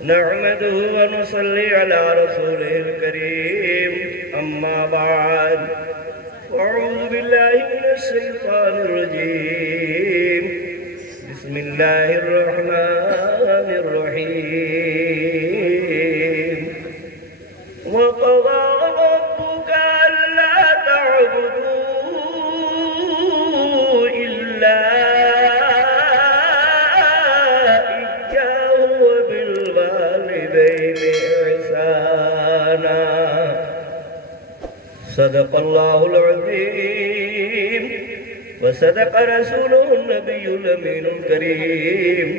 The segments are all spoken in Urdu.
نحمده ونصلي على رسوله الكريم أما بعد أعوذ بالله من الشيطان الرجيم بسم الله الرحمن الرحيم وقضى ربك ألا تعبدوا إلا إياه وبالوالدين إحسانا صدق الله العظيم وصدق رسوله النبي الأمين الكريم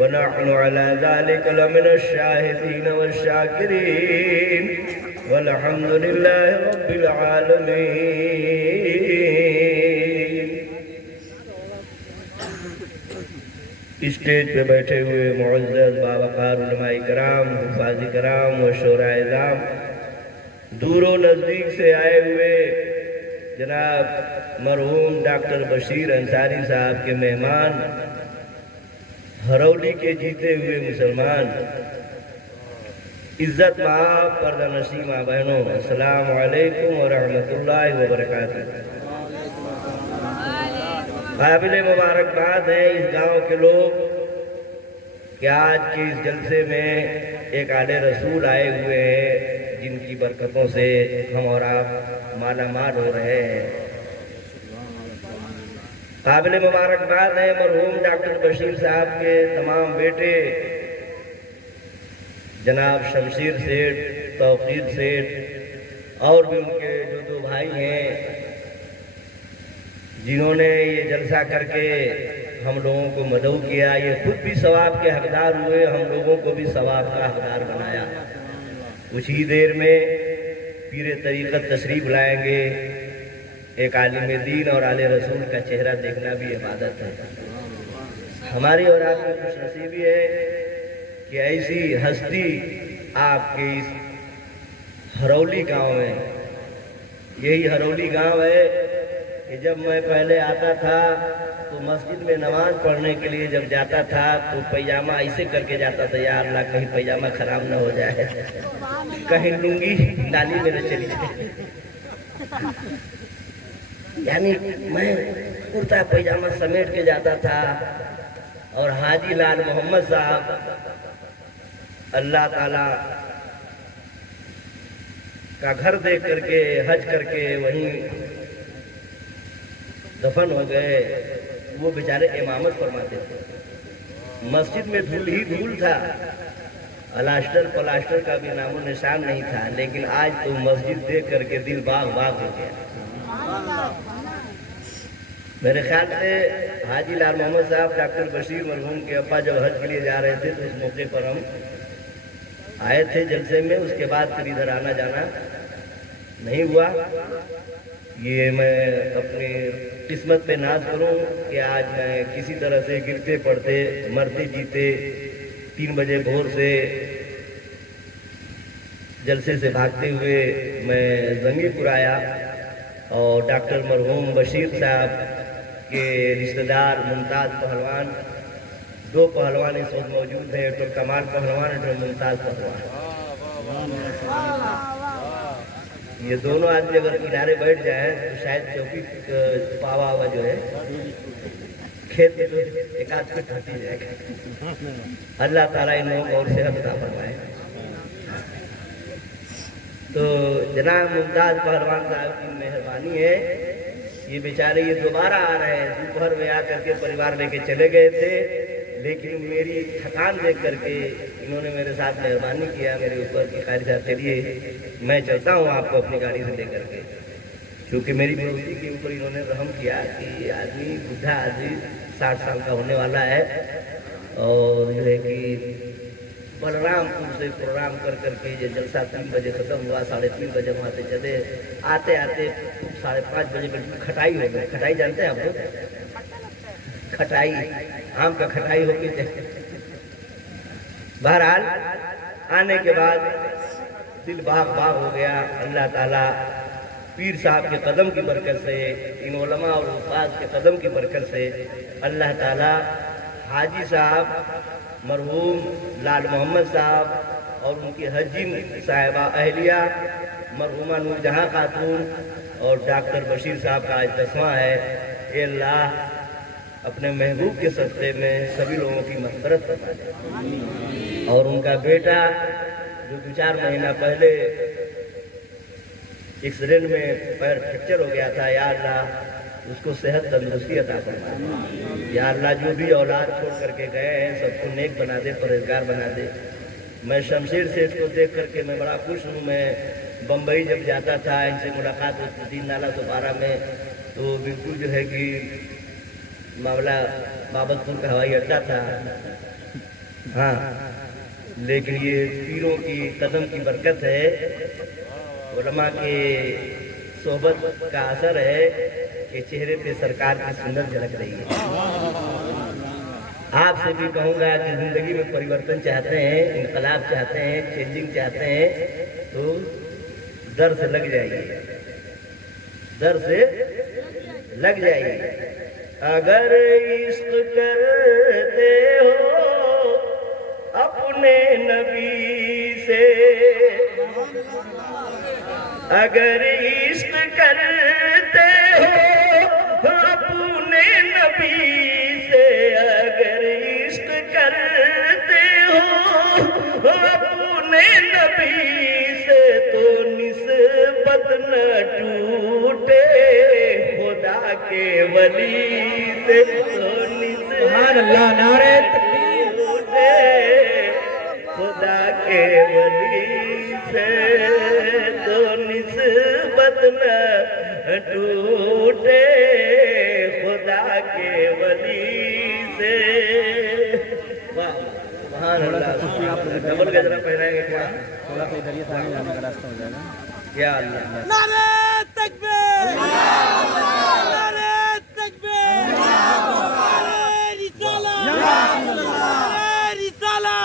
ونحن على ذلك لمن الشاهدين والشاكرين والحمد لله رب العالمين. اسٹیج پہ بیٹھے ہوئے معزز باوقار علماء کرام، حفاظ کرام و شورا اعظام، دور و نزدیک سے آئے ہوئے جناب مرحوم ڈاکٹر بشیر انصاری صاحب کے مہمان، ہرولی کے جیتے ہوئے مسلمان، عزت مآب پردہ نشین ماں بہنوں، السلام علیکم ورحمۃ اللہ وبرکاتہ. قابل مبارکباد ہیں اس گاؤں کے لوگ کہ آج کے اس جلسے میں ایک آلِ رسول آئے ہوئے ہیں جن کی برکتوں سے ہم اور آپ مالا مال ہو رہے ہیں. قابل مبارکباد ہیں مرحوم ڈاکٹر بشیر صاحب کے تمام بیٹے جناب شمشیر سیٹھ، توقیر سیٹھ اور بھی ان کے جو دو بھائی ہیں جنہوں نے یہ جلسہ کر کے ہم لوگوں کو مدعو کیا. یہ خود بھی ثواب کے حقدار ہوئے، ہم لوگوں کو بھی ثواب کا حقدار بنایا. کچھ ہی دیر میں پیر طریقت تشریف لائیں گے. ایک عالم دین اور آلِ رسول کا چہرہ دیکھنا بھی عبادت ہے. ہماری اور آپ کی خوش نصیبی ہے کہ ایسی ہستی آپ کے اس ہرولی گاؤں میں. یہی ہرولی گاؤں ہے کہ جب میں پہلے آتا تھا تو مسجد میں نماز پڑھنے کے لیے جب جاتا تھا تو پیجامہ ایسے کر کے جاتا تھا، یا اللہ کہیں پیجامہ خراب نہ ہو جائے، کہیں لنگی نالی میں نہ چلی جائے. یعنی میں کرتا پیجامہ سمیٹ کے جاتا تھا. اور حاجی لال محمد صاحب اللہ تعالی کا گھر دیکھ کر کے حج کر کے وہیں دفن ہو گئے. وہ بیچارے امامت فرماتے تھے. مسجد میں دھول ہی دھول تھا، الاسٹر پلاسٹر کا بھی نام و نشان نہیں تھا، لیکن آج تو مسجد دیکھ کر کے دل باغ باغ ہو گیا. میرے خیال سے حاجی لال محمد صاحب ڈاکٹر بشیر مرحوم کے ابا جب حج کے لیے جا رہے تھے تو اس موقع پر ہم آئے تھے جلسے میں. اس کے بعد پھر ادھر آنا جانا نہیں ہوا. یہ میں اپنی قسمت پہ ناز کروں کہ آج میں کسی طرح سے گرتے پڑتے مرتے جیتے 3 بجے بھور سے جلسے سے بھاگتے ہوئے میں زنگی پور آیا. اور ڈاکٹر مرحوم بشیر صاحب کے رشتہ دار ممتاز پہلوان، 2 پہلوان اس وقت موجود ہیں، تو کمال پہلوان اور ممتاز پہلوان. یہ دونوں آدمی اگر کنارے بیٹھ جائیں تو شاید چوکی پاوا ہوا جو ہے کھیت میں تو ایک آدھ پہ کھاتی جائے گا. اللہ تعالیٰ ان لوگوں کو اور صحت عطا فرمائے. تو جناب ممتاز پہلوان صاحب کی مہربانی ہے، یہ بیچارے یہ دوبارہ آ رہے ہیں. دوپہر میں آ کر کے پریوار لے کے چلے گئے تھے، لیکن میری تھکان دیکھ کر کے انہوں نے میرے ساتھ مہربانی کیا میرے اوپر کہ قاری صاحب چلیے میں چلتا ہوں آپ کو اپنی گاڑی سے لے کر کے. کیونکہ میری پڑوسی کے اوپر انہوں نے رحم کیا کہ یہ آدمی بڈھا آدمی 60 سال کا ہونے والا ہے، اور جو ہے کہ بلرام پور سے پروگرام کر کر کے یہ جلسہ 3 بجے ختم ہوا. 3:30 بجے وہاں سے چلے، آتے آتے 5:30 بجے بالکل کھٹائی ہو گئی. کھٹائی جانتے ہیں آپ لوگ؟ کھٹائی آم کا کھٹائی ہو گئی. بہرحال آنے کے بعد دل باغ باغ ہو گیا. اللہ تعالیٰ پیر صاحب کے قدم کی برکت سے، ان علماء اور استاد کے قدم کی برکت سے اللہ تعالیٰ حاجی صاحب مرحوم لال محمد صاحب اور ان کی حجی صاحبہ اہلیہ مرحومہ نور جہاں خاتون اور ڈاکٹر بشیر صاحب کا آج 10واں ہے. اے اللہ اپنے محبوب کے صدقے میں سبھی لوگوں کی مغفرت فرما دے. اور ان کا بیٹا جو 2-4 مہینہ پہلے ایکسیڈنٹ میں پیر فریکچر ہو گیا تھا، یا اللہ اس کو صحت تندرستی عطا فرما دے. یا اللہ جو بھی اولاد چھوڑ کر کے گئے ہیں سب کو نیک بنا دے، پرہیزگار بنا دے. میں شمشیر سیٹھ کو دیکھ کر کے میں بڑا خوش ہوں. میں بمبئی جب جاتا تھا ان سے ملاقات ہوتی تھی نالا دوبارہ میں، تو بالکل جو ہے کہ معاملہ بابت پور کا ہوائی اڈہ تھا. ہاں لیکن یہ پیروں کی قدم کی برکت ہے، علماء کے صحبت کا اثر ہے کہ چہرے پہ سرکار کی سنت جھلک رہی ہے. آپ سے بھی کہوں گا کہ زندگی میں پریورتن چاہتے ہیں، انقلاب چاہتے ہیں، چینجنگ چاہتے ہیں تو در سے لگ جائیے، در سے لگ جائیے. اگر عشق کرتے ہو اپنے نبی سے، اگر عشق کرتے ہو اپنے نبی سے، اگر عشق کرتے ہو اپنے نبی سے، تو نسبت نہ ٹوٹے خدا کے ولی سے. سبحان اللہ، نعرہ تکبیر. خدا کے ولی سے تو نسبت نہ ٹوٹے، خدا کے ولی سے. سبحان اللہ. ڈبل گجرا پہنائیں گے کیا؟ تھوڑا سا ادھر یہ آگے جانے کا راستہ ہو جائے گا. کیا اللہ. نعرہ تکبیر، نعرہ تکبیر، نعرہ رسالہ، نعرہ رسالہ.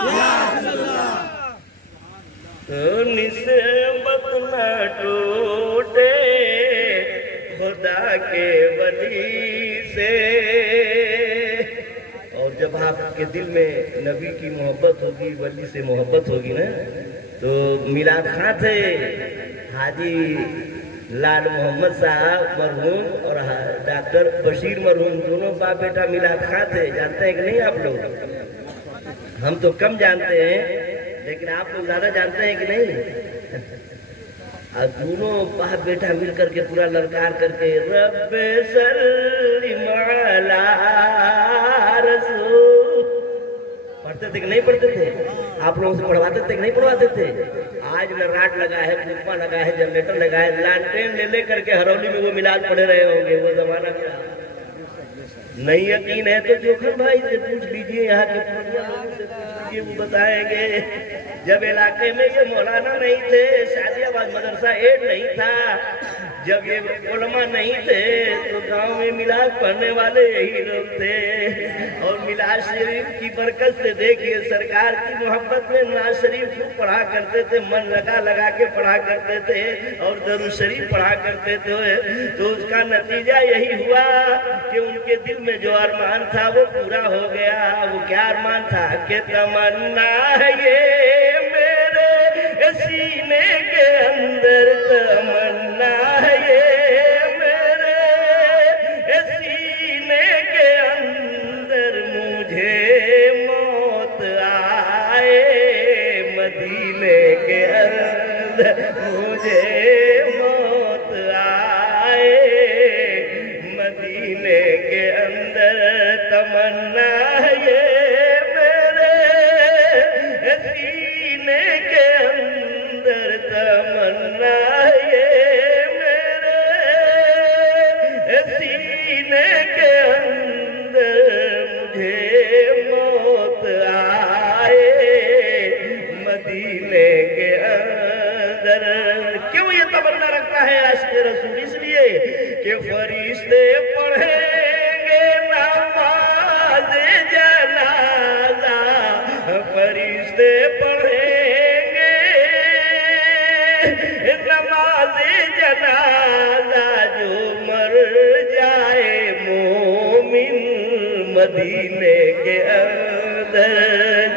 تو نسبت نہ ٹوٹے خدا کے ولی سے. اور جب آپ کے دل میں نبی کی محبت ہوگی، ولی سے محبت ہوگی نا، تو میلاد خاں تھے حاجی لال محمد صاحب مرحوم اور ڈاکٹر بشیر مرحوم، دونوں باپ بیٹا میلاد خاں تھے. جانتے ہیں کہ نہیں آپ لوگ؟ ہم تو کم جانتے ہیں لیکن آپ لوگ زیادہ جانتے ہیں کہ نہیں؟ اور دونوں باپ بیٹا مل کر کے پورا للکار کر کے رب سلم علی رسول پڑھتے تھے کہ نہیں پڑھتے تھے؟ آپ لوگوں سے پڑھواتے تھے کہ نہیں پڑھواتے تھے؟ آج راٹ لگا ہے، پوپا لگا ہے، جنریٹر لگا ہے، لانٹین لے کر کے ہرولی میں وہ میلاد پڑھے رہے ہوں گے. وہ زمانہ کیا نہیں یقین ہے تو جوکھر بھائی سے پوچھ لیجئے، یہاں کے لوگوں سے پوچھ لیجئے، وہ بتائیں گے. جب علاقے میں یہ مولانا نہیں تھے، شادی آباد مدرسہ 8 نہیں تھا، جب یہ علماء نہیں تھے تو گاؤں میں میلاد پڑھنے والے یہی لوگ تھے. اور میلاد شریف کی برکت سے دیکھیے سرکار کی محبت میں نواز شریف خوب پڑھا کرتے تھے، من لگا کے پڑھا کرتے تھے اور درود شریف پڑھا کرتے تھے. تو اس کا نتیجہ یہی ہوا کہ ان کے دل میں جو ارمان تھا وہ پورا ہو گیا. وہ کیا ارمان تھا کہ تمنا ہے یہ میرے سینے کے اندر، تمنا ہے یہ میرے سینے کے اندر، مجھے موت آئے مدینے کے اندر، مجھے موت آئے مدینے کے اندر. تمنا ہے یہ میرے سینے کے اندر، تمنا ہے یہ میرے سینے کے اندر، مجھے موت آئے مدینے کے اندر. کیوں یہ تمنا رکھتا ہے عاشق رسول؟ اس لیے کہ فرشتے پڑھیں گے نماز جنازہ، فرشتے پڑھیں گے نماز جنازہ، جو مر جائے مومن مدینے کے اندر،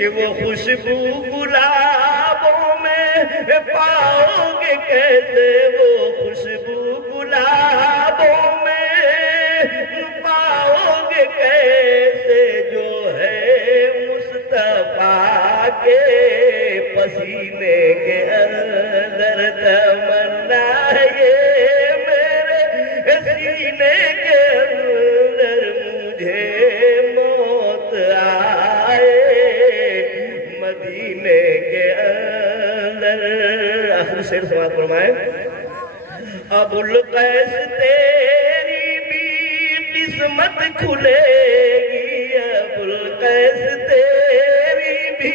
کہ وہ خوشبو گلابوں میں پاؤ گے کیسے، وہ خوشبو گلابوں میں پاؤ گے کیسے، جو ہے مصطفیٰ کے پسینے کے اندر تمنا یہ میرے سینے کے اندر مجھے موت آئے مدینے کے اندر۔ آخری شعر سماعت فرمائیں۔ ابوالقیس تیری بھی قسمت کھلے گی، ابوالقیس تیری بھی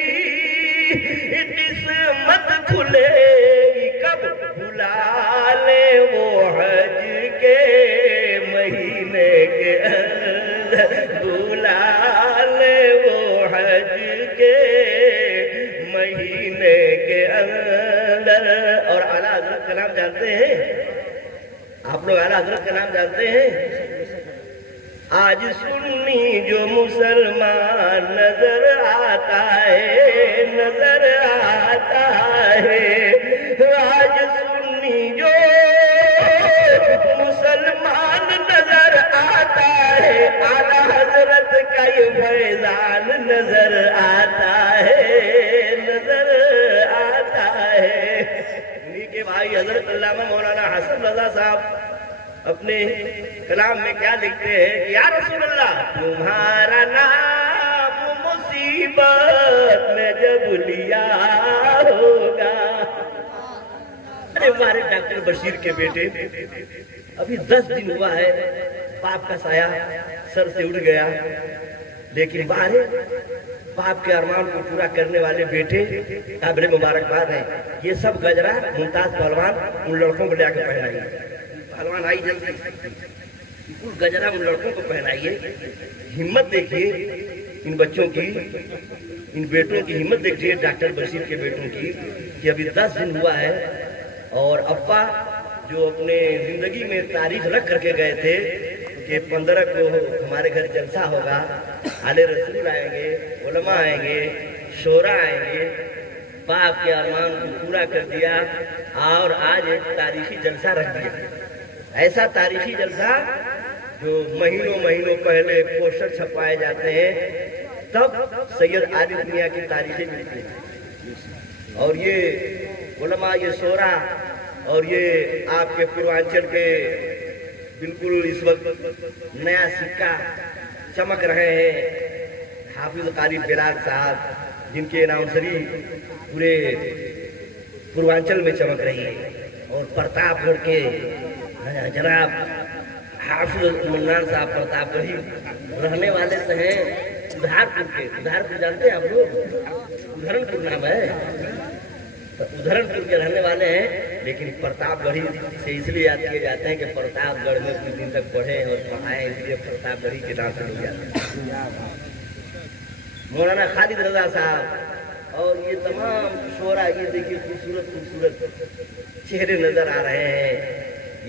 قسمت کھلے گی، کب بلا لے وہ حج کے مہینے کے اندر، بلا لے وہ حج کے مہینے کے اندر۔ اور اعلیٰ حضرت کا نام جانتے ہیں آپ لوگ؟ اعلیٰ حضرت کا نام جانتے ہیں؟ آج سنی جو مسلمان نظر آتا ہے، نظر آتا ہے، آج سنی جو مسلمان نظر آتا ہے، اعلیٰ حضرت کا یہ فیضان نظر آتا ہے، نظر آتا ہے۔ انہی کے بھائی حضرت علامہ مولانا حسن رضا صاحب اپنے کلام میں کیا لکھتے ہیں کہ یا رسول اللہ تمہارا نام مصیبت میں جب لیا ہوگا۔ ارے ہمارے ڈاکٹر بشیر کے بیٹے ابھی 10 دن ہوا ہے، باپ کا سایہ سر سے اڑ گیا، لیکن باپ کے ارمان کو پورا کرنے والے بیٹے قابل مبارکباد ہیں۔ یہ سب گجرا ممتاز پہلوان ان لڑکوں کو لے کے پہنائیے، پہلوان آئی جلدی، بالکل گجرا ان لڑکوں کو پہنائیے۔ ہمت دیکھیے ان بچوں کی، ان بیٹوں کی ہمت دیکھیے، ڈاکٹر بشیر کے بیٹوں کی، کہ ابھی 10 دن ہوا ہے اور ابا جو اپنے زندگی میں تاریخ رکھ کر کے گئے تھے کہ 15 کو ہمارے گھر جلسہ ہوگا، آل رسول آئیں گے، علماء آئیں گے، شورا آئیں گے، باپ کے ارمان کو پورا کر دیا اور آج ایک تاریخی جلسہ رکھ دیا۔ ایسا تاریخی جلسہ جو مہینوں پہلے پوسٹر چھپائے جاتے ہیں، تب سید عارف میاں کی تاریخیں ملتی ہیں۔ اور یہ علماء، یہ شورا اور یہ آپ کے پوروانچل کے بالکل اس وقت نیا سکہ چمک رہے ہیں، حافظ قاری بلال صاحب جن کے اناؤنسری پورے پوروانچل میں چمک رہی ہے، اور پرتاپ گڑھ کے جناب حافظ منان صاحب پرتاپ گڑھی رہنے والے سے ہیں، ادھارپور کے۔ ادھارپور جانتے ہیں آپ لوگ؟ ادھرن پور نام ہے، ادھرن پور کے رہنے والے ہیں، لیکن پرتاپ گڑھی سے اس لیے یاد کیے جاتے ہیں کہ پرتاپ گڑھ میں کچھ دن تک پڑھے اور پڑھائے، اس لیے پرتاپ گڑھی کے نام سے لوگ جاتے ہیں۔ مولانا خالد رضا صاحب اور یہ تمام شعراء، یہ دیکھیے خوبصورت چہرے نظر آ رہے ہیں۔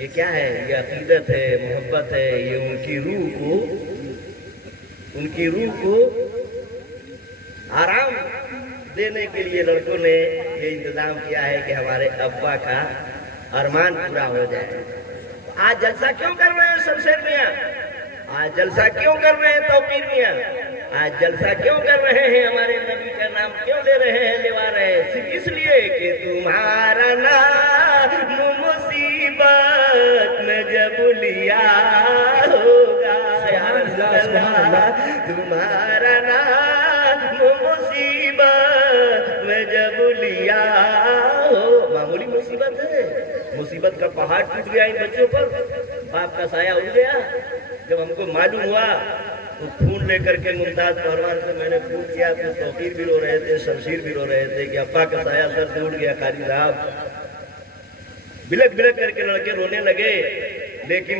یہ کیا ہے؟ یہ عقیدت ہے، محبت ہے، یہ ان کی روح کو آرام دینے کے لیے لڑکوں نے یہ انتظام کیا ہے کہ ہمارے ابا کا ارمان پورا ہو جائے۔ آج جلسہ کیوں کر رہے ہیں شمشیر میاں؟ آج جلسہ کیوں کر رہے ہیں توقیر میاں؟ آج جلسہ کیوں کر رہے ہیں؟ ہمارے نبی کا نام کیوں لے رہے ہیں، لیوا رہے ہیں؟ صرف اس لیے کہ تمہارا نام مصیبت میں جب لیا ہوگا، تمہارا نام مصیبت میں جب لیا ہو۔ معمولی مصیبت ہے، مصیبت کا پہاڑ ٹوٹ گیا ان بچوں پر، باپ کا سایہ اڑ گیا۔ جب ہم کو معلوم ہوا تو فون لے کر کے ممتاز پہلوان سے میں نے فون کیا تو توقیر بھی رو رہے تھے، شمشیر بھی رو رہے تھے کہ ابا کا سایہ سر سے اڑ گیا۔ قاری صاحب بلک کر کے لڑکے رونے لگے، لیکن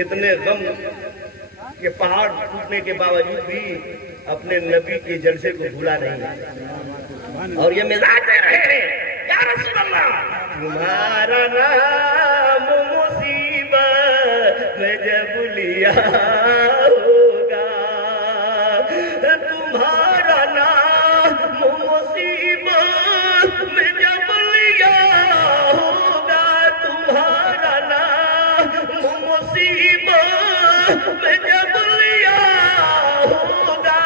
اتنے غم کے پہاڑ ٹوٹنے کے باوجود بھی اپنے نبی کے جلسے کو بھولا نہیں، اور یہ مزاج میں رہے۔ یا رسول اللہ تمہارا نام مصیبت میں جب لیا ہوگا، تمہارا نام میں جب لیا ہوگا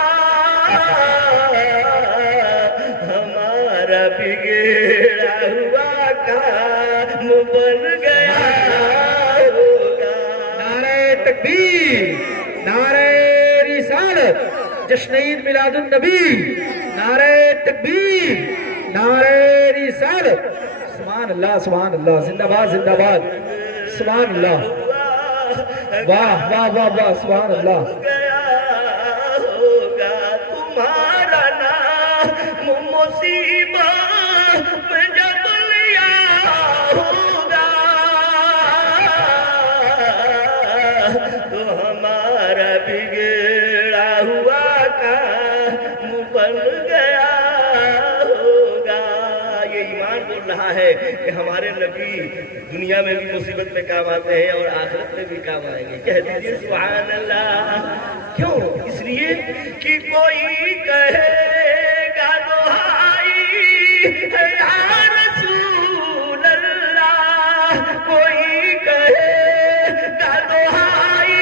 ہمارا بگڑا ہوا کام بن گیا ہوگا۔ نعرہ تکبیر، نعرہ رسالت، جشن عید میلاد النبی، نعرہ تکبیر، نعرہ رسالت، سبحان اللہ سبحان اللہ، زندہ باد زندہ باد، سبحان اللہ، واہ واہ واہ واہ، سبحان اللہ۔ گیا ہوگا تمہارا نام مصیبت میں جب لیا ہوگا تو ہمارا بگڑا ہوا کام بن گیا ہوگا۔ یہ ایمان بول رہا ہے کہ ہمارے نبی دنیا میں بھی مصیبت میں کام آتے ہیں اور آخرت میں بھی کام آئیں گے۔ کہہ دیجئے سبحان اللہ۔ کیوں؟ اس لیے کہ کوئی کہے گا دہائی ہے یا رسول اللہ، کوئی کہے گا دہائی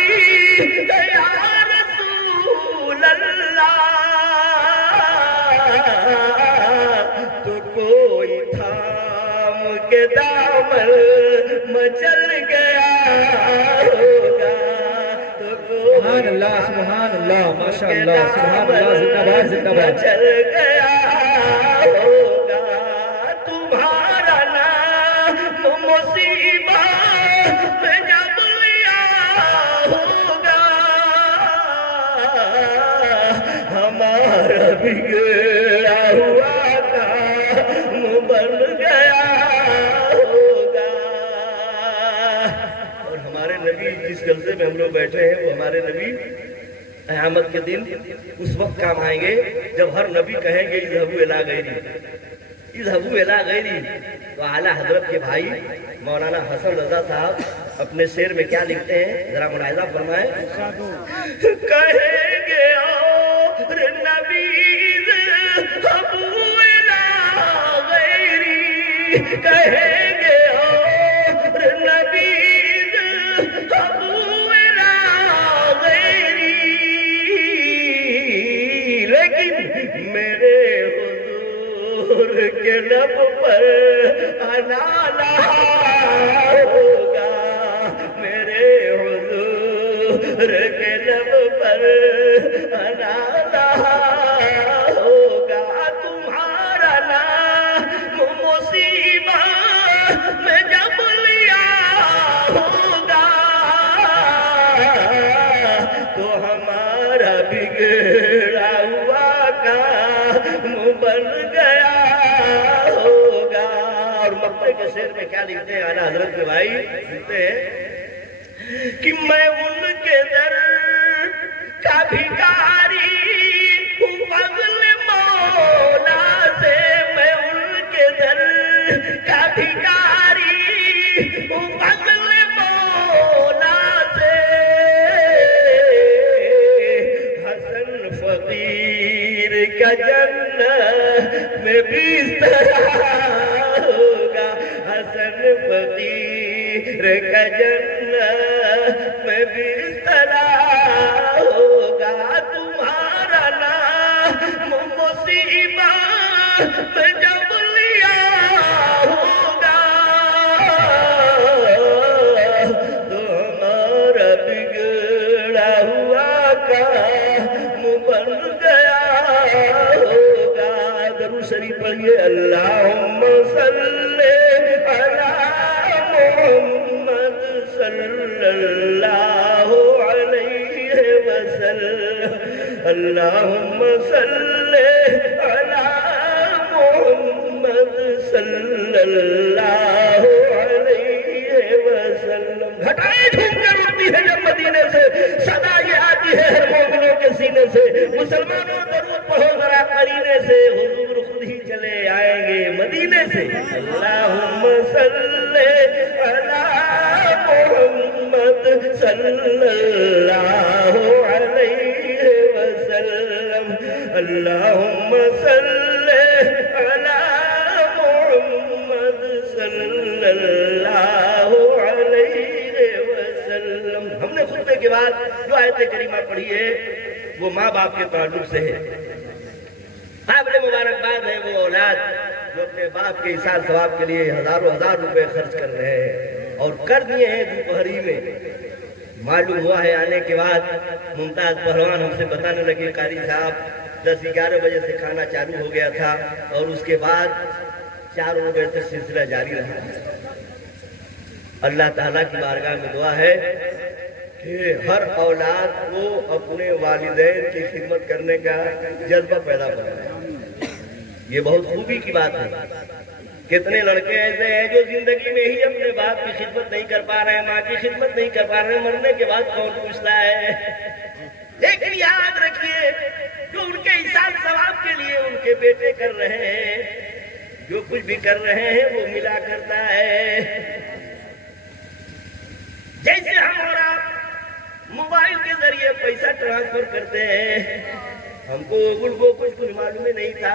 ہے یا رسول اللہ، تو کوئی تھام کے دامن مچل گیا ہوگا، تو سبحان اللہ سبحان اللہ، ماشاء اللہ، سبحان اللہ، زندہ باد زندہ باد۔ مچل گیا ہوگا تمہارا نام مصیبت میں جب لیا ہوگا ہمارا بگڑا ہوا کام بن گیا ہوگا۔ اور ہمارے نبی جس جلسے میں ہم لوگ بیٹھے ہیں وہ ہمارے نبی قیامت کے دن اس وقت کام آئیں گے جب ہر نبی کہیں گے اذهبوا الی غیری، اذهبوا الی غیری۔ تو اعلیٰ حضرت کے بھائی مولانا حسن رضا صاحب اپنے شعر میں کیا لکھتے ہیں ذرا ملاحظہ فرمائیں۔ کہیں گے اور نبی اذهبوا الی غیری، کہیں گے اور نبی اذهبوا الی غیری، لیکن میرے حضور کے لب پر آنا لہا ہوگا، میرے حضور کے لب پر آنا لہا ہوگا، تمہارا نام مصیبت میں جب لیا ہوگا تو ہمارا بگڑا ہوا کام بن گیا ہوگا۔ اور مقطع کے شعر میں کیا لکھتے ہیں اعلیٰ حضرت کے بھائی؟ لکھتے ہیں کہ میں ان کے در کا بھکاری ہوں فضل مولا سے، میں ان کے در کا بھکاری ہوں فضل مولا سے، حسن فقیر کا جنت میں بستر ہوگا، حسن فقیر کا جنت میں بستر ہوگا، تمہارا نام مصیبت میں جب لیا ہوگا تو ہمارا بگڑا ہوا کام بن گیا ہوگا۔ درود شریف پڑھیے، اللہم صلی علی محمد صلی اللہ علیہ وسلم، اللہم صلی علی محمد صلی اللہ علیہ وسلم۔ گھٹائیں جھوم کر اٹھتی ہے جب مدینے سے، صدا یہ آتی ہے ہر مومنوں کے سینے سے، مسلمانوں درود پڑھو ذرا قرینے سے، حضور خود ہی چلے آئیں گے مدینے سے۔ اللہم صلی علی محمد صلی اللہ علیہ وسلم، اللہم صلی علی محمد صلی اللہ علیہ وسلم۔ ہم نے خطبے کے بعد جو آیت کریمہ پڑھی ہے وہ ماں باپ کے تعلق سے ہے. قابل مبارکباد ہے وہ اولاد جو اپنے باپ کے ایثار ثواب کے لیے ہزاروں ہزار روپے خرچ کر رہے ہیں اور کر دیے ہیں دوپہری میں. معلوم ہوا ہے آنے کے بعد ممتاز پہلوان ہم سے بتانے لگے قاری صاحب 10-11 بجے سے کھانا چالو ہو گیا تھا اور اس کے بعد 4 بجے تک سلسلہ جاری رہا. اللہ تعالیٰ کی بارگاہ میں دعا ہے کہ ہر اولاد کو اپنے والدین کی خدمت کرنے کا جذبہ پیدا کرے. یہ بہت خوبی کی بات ہے. کتنے لڑکے ایسے ہیں جو زندگی میں ہی اپنے باپ کی خدمت نہیں کر پا رہے ہیں, ماں کی خدمت نہیں کر پا رہے ہیں. مرنے کے بعد کون پوچھتا ہے؟ لیکن یاد رکھیے جو ان کے ایثار ثواب کے لیے ان کے بیٹے کر رہے ہیں, جو کچھ بھی کر رہے ہیں وہ ملا کرتا ہے. جیسے ہم اور آپ موبائل کے ذریعے پیسہ ٹرانسفر کرتے ہیں, ہم کو کچھ معلوم نہیں تھا,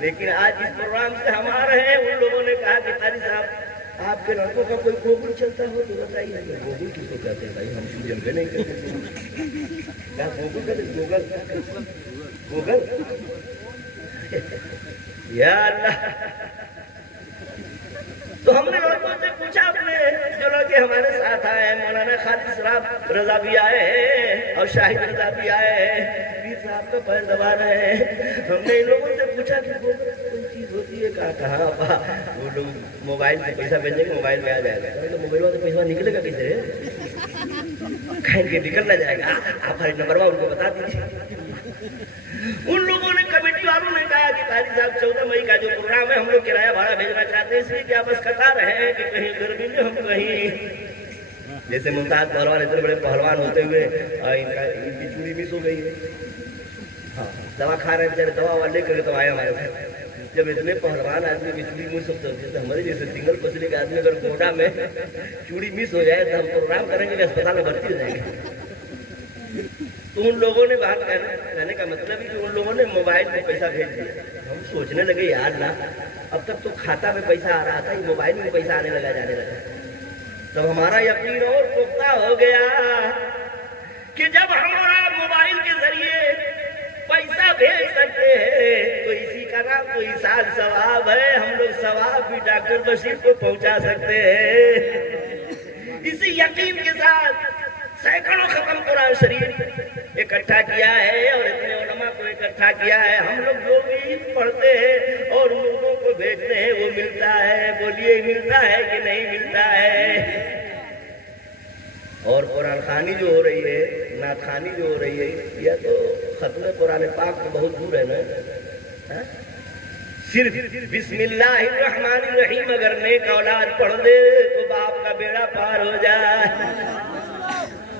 لیکن آج اس پروگرام سے ہم آ رہے ہیں. ان لوگوں نے کہا کہ قاری صاحب آپ کے لڑکوں کا کوئی گوگل چلتا ہو تو بتائیے. گوگل کس کو کہتے ہیں بھائی, ہم جنبے نہیں کرتے. کیا گوگل کہتے؟ گوگل یا اللہ. تو ہم نے لوگوں سے پوچھا, اپنے جو لوگ ہمارے ساتھ آئے ہیں, مولانا خالد صاحب رضا بھی آئے ہیں اور شاہد رضا بھی آئے ہیں, پیر صاحب کا پیر دبا رہے ہیں. ہم نے ان لوگوں سے پوچھا کہ وہ کوئی چیز ہوتی ہے, کہاں وہ لوگ موبائل سے پیسہ بھیجیں گے, موبائل میں آ جائے گا. تو موبائل سے پیسہ نکلے گا کیسے؟ کہیں گے نکل نہ جائے گا, آپ ہمارے نمبر ان کو بتا دیجیے. ان لوگوں نے, کمیٹی والوں نے کہا کہ قاری صاحب 14 مئی کا جو پروگرام ہے ہم لوگ کرایہ بھاڑا بھیجنا چاہتے ہیں, اس لیے کہ آپ بس کتا رہے ہیں کہ کہیں گرمی میں ہم کہیں جیسے ممتاز پہلوان اتنے بڑے پہلوان ہوتے ہوئے ان کی چوڑی مس ہو گئی ہے. ہاں, دوا کھا رہے ہیں بیچارے, دوا لے کر کے تو آئے ہمارے گھر. جب اتنے پہلوان آدمی کی چوڑی مس ہوتا ہے, ہمارے جیسے سنگل پسلی کے آدمی اگر کوٹا میں چوڑی مس ہو جائے تو ہم پروگرام کریں گے کہ اسپتال میں بھرتی ہو جائیں گے. تو ان لوگوں نے بات کہنے کا مطلب ہے کہ ان لوگوں نے موبائل میں پیسہ بھیج دیا. ہم سوچنے لگے یار نا, اب تک تو کھاتا میں پیسہ آ رہا تھا, یہ موبائل میں پیسہ آنے لگا, جانے لگا. تب ہمارا یقین اور پختہ ہو گیا کہ جب ہم اور آپ موبائل کے ذریعے پیسہ بھیج سکتے ہیں تو اسی کا نام تو ایثار ثواب ہے. ہم لوگ ثواب بھی ڈاکٹر بشیر کو پہنچا سکتے ہیں. اسی یقین کے ساتھ سینکڑوں ختم قرآن شریف اکٹھا کیا ہے اور اتنے علماء کو اکٹھا کیا ہے. ہم لوگ جو بھی پڑھتے ہیں اور لوگوں کو بھیجتے ہیں وہ ملتا ہے. بولیے ملتا ہے کہ نہیں ملتا ہے؟ اور قرآن خوانی جو ہو رہی ہے, نعت خوانی جو ہو رہی ہے, یا تو ختم قرآن پاک تو بہت دور ہے نا. صرف بسم اللہ الرحمن الرحیم اگر نیک اولاد پڑھ دے تو باپ کا بیڑا پار ہو جائے.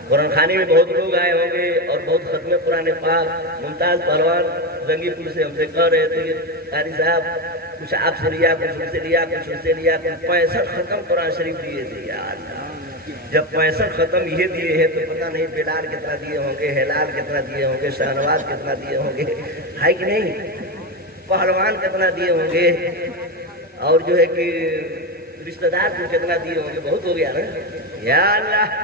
قرآن خانے میں بہت لوگ آئے ہوں گے اور بہت ختم قرآن پاک. ممتاز پہلوان زنگی پور سے ہم سے کہہ رہے تھے قاری صاحب کچھ آپ سے لیا, کچھ ان سے لیا, کچھ ان سے لیا, 65 ختم قرآن شریف دیے تھے. یار جب 65 ختم یہ دیے ہیں تو پتہ نہیں بلال کتنا دیے ہوں گے, ہلال کتنا دیے ہوں گے, شہنواز کتنا دیے ہوں گے, ہے کہ نہیں؟ پہلوان کتنا دیے ہوں گے, اور جو ہے کہ رشتہ دار کو کتنا دیے ہوں گے. بہت ہو گیا نا. یا اللہ.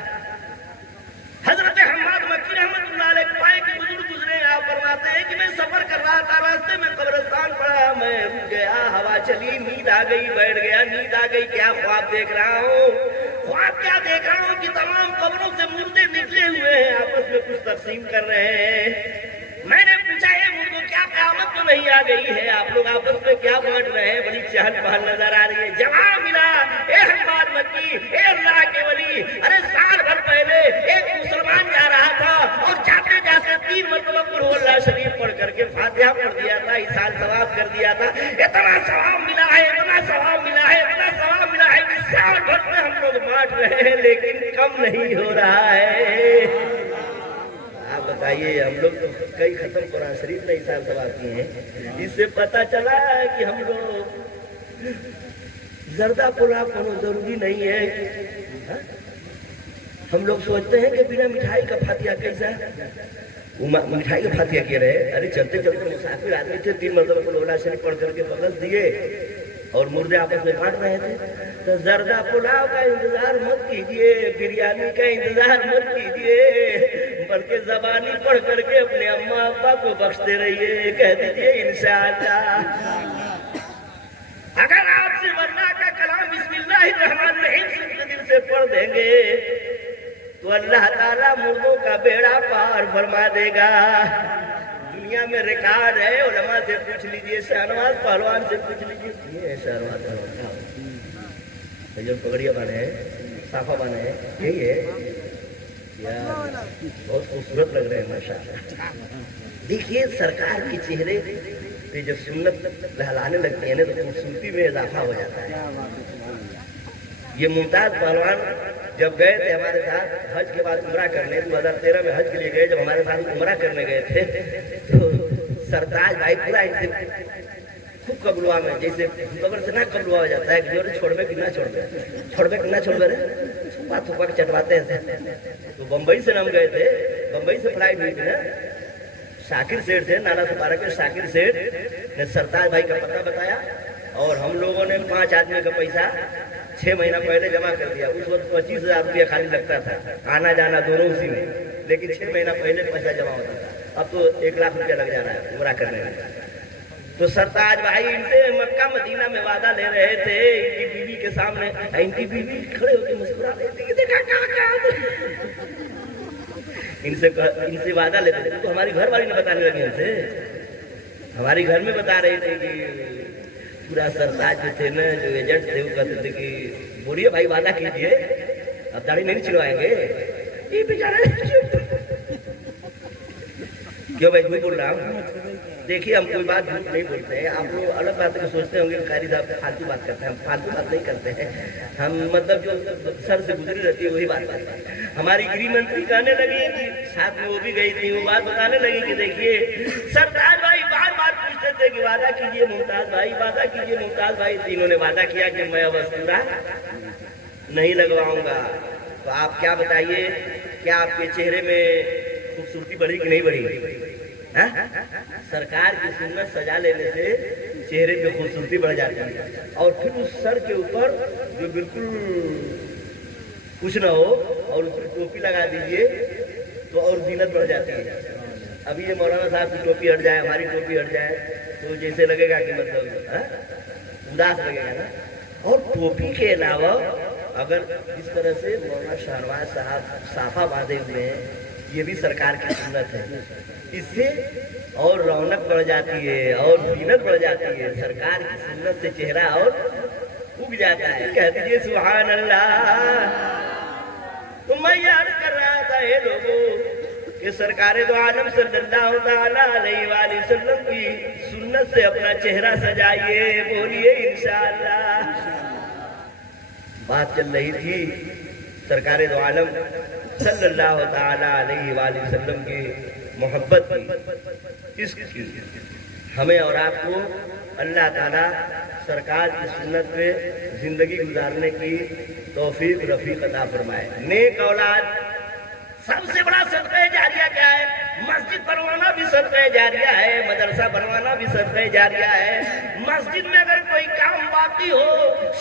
حضرت حماد مکی رحمت اللہ علیہ پائے کے بزرگ گزرے, آپ فرماتے ہیں کہ میں سفر کر رہا تھا, راستے میں قبرستان پڑا, میں رک گیا, ہوا چلی, نیند آ گئی, بیٹھ گیا, نیند آ گئی. کیا خواب دیکھ رہا ہوں, خواب کیا دیکھ رہا ہوں کہ تمام قبروں سے مردے نکلے ہوئے ہیں, آپس میں کچھ تقسیم کر رہے ہیں. میں نے پوچھا ہے مردوں کیا قیامت تو نہیں آ گئی ہے, آپ لوگ آپس میں کیا بانٹ رہے ہیں؟ بڑی چہل پہل نظر آ رہی ہے. جواب ملا, اے حماد مکی, اے اللہ کے ولی, ارے سال بھر پہلے ایک مسلمان جا رہا تھا اور جاتے جاتے 3 مرتبہ قل هو اللہ شریف پڑھ کر کے فاتحہ پڑھ دیا تھا, ایثار ثواب کر دیا تھا. اتنا ثواب ملا ہے, اتنا ثواب ملا ہے, اتنا ثواب ملا ہے کہ سال بھر میں ہم لوگ بانٹ رہے ہیں لیکن کم نہیں ہو رہا ہے. آپ بتائیے, ہم لوگ تو کئی ختم قرآن شریف میں ایثار ثواب کیے ہیں. اس سے پتہ چلا کہ ہم لوگ زردہ پلا کو ضروری نہیں ہے. ہم لوگ سوچتے ہیں کہ بنا مٹھائی کا فاتحہ کیسا, مٹھائی کا فاتحہ کیے رہے. ارے چلتے چلتے مسافر آدمی تھے, 3 مرتبہ قل هو اللہ شریف پڑھ کر کے بغل دیے, اور مردے آپس میں بانٹ رہے تھے. تو زردہ پلاؤ کا انتظار مت کیجیے, بریانی کا انتظار مت کیجیے, بلکہ زبانی پڑھ کر کے اپنے اماں ابا کو بخشتے رہیے. کہہ دیجیے انشاءاللہ. اگر آپ سے اللہ کا کلام بسم اللہ الرحمن الرحیم سے دل سے پڑھ دیں گے تو اللہ تعالیٰ مردوں کا بیڑا پار فرما دے گا. دنیا میں ریکارڈ ہے, علماء سے پوچھ لیجئے, شہنواز پہلوان سے پوچھ لیجئے. یہ شہنواز پہلوان جو پگڑیاں بانے ہیں, صافہ بانے ہیں, یہی ہے یار, بہت خوبصورت لگ رہے ہیں ماشاءاللہ. دیکھیے سرکار کے چہرے پہ جب سنت لہلانے لگتی ہے نا تو خوبصورتی میں اضافہ ہو جاتا ہے. یہ ممتاز پہلوان جب گئے تھے ہمارے ساتھ حج کے بعد عمرہ کرنے, 2013 میں حج کے لیے گئے, جب ہمارے ساتھ عمرہ کرنے گئے تھے تو سرتاج بھائی پورا ان سے خوب قبلوا میں, جیسے قبر سے نہ قبلوا ہو جاتا ہے کہ جو چھوڑ بے کہ نہ چھوڑ بے, چھوڑ بے کہ نہ چھوڑ بے, چھپا چھپا کے چٹواتے ہیں. تو بمبئی سے ہم گئے تھے, بمبئی سے فلائٹ ہوئی تھی نا, شاکر سیٹھ تھے, نالا سپارہ کے شاکر سیٹھ نے سرتاج بھائی کا پتہ بتایا, اور ہم لوگوں نے 5 آدمی کا پیسہ 6 مہینہ پہلے جمع کر دیا. اس وقت 25,000 روپیہ خالی لگتا تھا, آنا جانا دونوں اسی میں, لیکن 6 مہینہ پہلے پیسہ جمع ہوتا تھا. اب تو 1 لاکھ روپیہ لگ جا رہا ہے عمرہ کرنے میں. تو سرتاج بھائی ان سے مکہ مدینہ میں وعدہ لے رہے تھے, ان کی بیوی کے سامنے, ان کی بیوی کھڑے ہو کے مسکرا رہی تھی کہ دیکھا ان سے وعدہ لیتے تھے. تو ہماری گھر والی نے بتانے لگی ان سے, ہماری گھر میں بتا رہی تھی کہ پورا سرتاج جو تھے نا, جو ایجنٹ تھے, وہ کہتے تھے کہ بولیے بھائی وعدہ کیجیے, اب داڑھی نہیں چلوائیں گے. یہ بیچارے کیوں بھائی جھوٹ بول رہا ہوں؟ دیکھیے ہم کوئی بات جھوٹ نہیں بولتے ہیں. آپ لوگ الگ بات ہے سوچتے ہوں گے قاری صاحب فالتو بات کرتے ہیں. ہم فالتو بات نہیں کرتے ہیں, ہم مطلب جو سر سے گزری رہتی ہے وہی بات کرتے ہیں. ہماری گریہ منتری کہنے لگی کہ ساتھ میں وہ بھی گئی تھی, وہ بات بتانے لگی کہ دیکھیے سرتاج بھائی بار بار پوچھتے تھے کہ وعدہ کیجیے ممتاز بھائی, وعدہ کیجیے ممتاز بھائی. انہوں نے وعدہ کیا کہ میں اب اسطورہ نہیں لگواؤں گا. تو آپ کیا بتائیے, کیا آپ کے چہرے میں خوبصورتی بڑھی کہ نہیں بڑھی؟ سرکار کی سنت سجا لینے سے چہرے پہ خوبصورتی بڑھ جاتی ہے. اور پھر اس سر کے اوپر جو بالکل کچھ نہ ہو اور اس پر ٹوپی لگا دیجئے تو اور زینت بڑھ جاتی ہے. ابھی یہ مولانا صاحب کی ٹوپی ہٹ جائے, ہماری ٹوپی ہٹ جائے تو جیسے لگے گا کہ مطلب اداس لگے گا نا. اور ٹوپی کے علاوہ اگر اس طرح سے مولانا شہنواز صاحب صافہ باندھے ہوئے ہیں, یہ بھی سرکار کی سنت ہے. اس سے اور رونق بڑھ جاتی ہے اور زینت بڑھ جاتی ہے. سرکار کی سنت سے چہرہ اور اگ جاتا ہے. کہہ دیجیے سبحان اللہ. تو میں یاد کر رہا تھا اے لوگوں کہ سرکار دو عالم صلی اللہ تعالیٰ علیہ وآلہ وسلم کی سنت سے اپنا چہرہ سجائیے, بولیے انشاءاللہ. بات چل رہی تھی سرکار دو عالم صلی اللہ تعالیٰ علیہ وآلہ وسلم کی محبت کی, عشق کی. ہمیں اور آپ کو اللہ تعالیٰ سرکار کی سنت پہ زندگی گزارنے کی توفیق رفیق عطا فرمائے. نیک اولاد سب سے بڑا صدقہ جاریہ کیا ہے؟ مسجد بنوانا بھی صدقہ جاریہ ہے, مدرسہ بنوانا بھی صدقہ جاریہ ہے. مسجد میں اگر کوئی کام باقی ہو,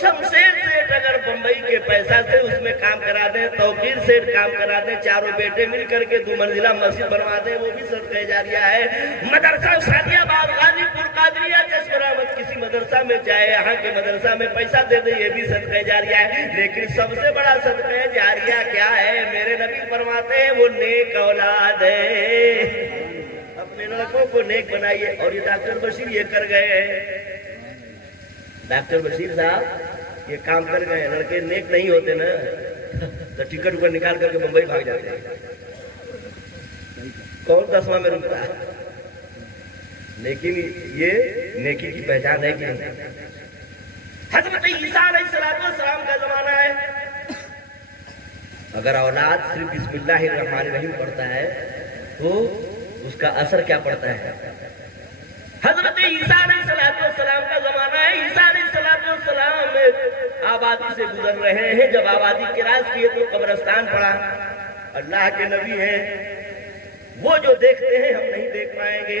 شمشیر سیٹھ اگر بمبئی کے پیسہ سے اس میں کام کرا دیں, توقیر سیٹھ کام کرا دیں, چاروں بیٹے مل کر کے 2 منزلہ مسجد بنوا دیں, وہ بھی صدقہ جاریہ ہے. مدرسہ سعدیہ آباد, غازی پور, قادریہ, چشمہ احمد کسی مدرسہ میں جائے, یہاں کے مدرسہ میں پیسہ دے دے, یہ بھی صدقہ جاریہ ہے. لیکن سب سے بڑا صدقہ جاریہ کیا ہے؟ میرے نبی فرماتے ہیں وہ نیک اولاد ہے. اپنے لڑکوں کو نیک بنائیے. اور یہ ڈاکٹر بشیر یہ کر گئے ہیں, ڈاکٹر بشیر صاحب یہ کام کر گئے. لڑکے نیک نہیں ہوتے نا تو ٹکٹ اوپر نکال کر کے بمبئی بھاگ جاتے ہیں. کون 10واں میں رکتا ہے؟ لیکن یہ نیکی کی پہچان ہے کہ حضرت عیسیٰ علیہ السلام کا زمانہ ہے. اگر اولاد صرف بسم اللہ الرحمن الرحیم پڑھتا ہے تو اس کا اثر کیا پڑتا ہے؟ حضرت عیسیٰ علیہ السلام کا زمانہ ہے. عیسیٰ علیہ السلام آبادی سے گزر رہے ہیں. جب آبادی کراس کیے تو قبرستان پڑا. اللہ کے نبی ہیں, وہ جو دیکھتے ہیں ہم نہیں دیکھ پائیں گے.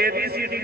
ABCD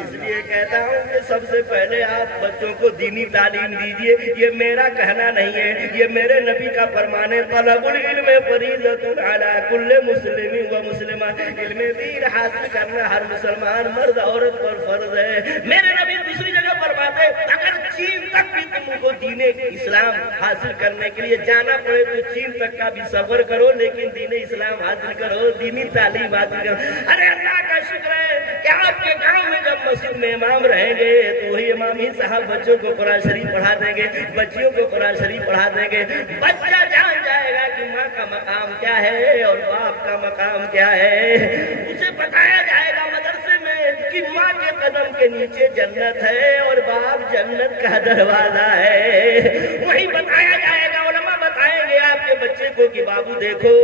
اس لیے کہتا ہوں کہ سب سے پہلے آپ بچوں کو دینی تعلیم دیجئے، یہ میرا کہنا نہیں ہے، یہ میرے نبی کا فرمان ہے، طلب العلم فریضۃ علی کل مسلم و مسلمہ، علم دین حاصل کرنا ہر مسلمان مرد عورت پر فرض ہے۔ میرے نبی دوسری جگہ فرماتے اگر چین تک بھی تم کو دین اسلام حاصل کرنے کے لیے جانا پڑے تو چین تک کا بھی سفر کرو، لیکن دین اسلام حاصل کرو، دینی تعلیم حاصل کرو۔ ارے اللہ کا شکر ہے کہ آپ کے گاؤں میں جب مسجد میں امام رہیں گے تو وہی امام ہی صاحب بچوں کو قرآن شریف پڑھا دیں گے، بچیوں کو قرآن شریف پڑھا دیں گے۔ بچہ جان جائے گا کہ ماں کا مقام کیا ہے اور باپ کا مقام کیا ہے، اسے بتایا جائے گا مدرسے میں کہ ماں کے قدم کے نیچے جنت ہے اور باپ جنت کا دروازہ ہے، وہی بتایا جائے گا۔ علماء بتائیں گے آپ کے بچے کو کہ بابو دیکھو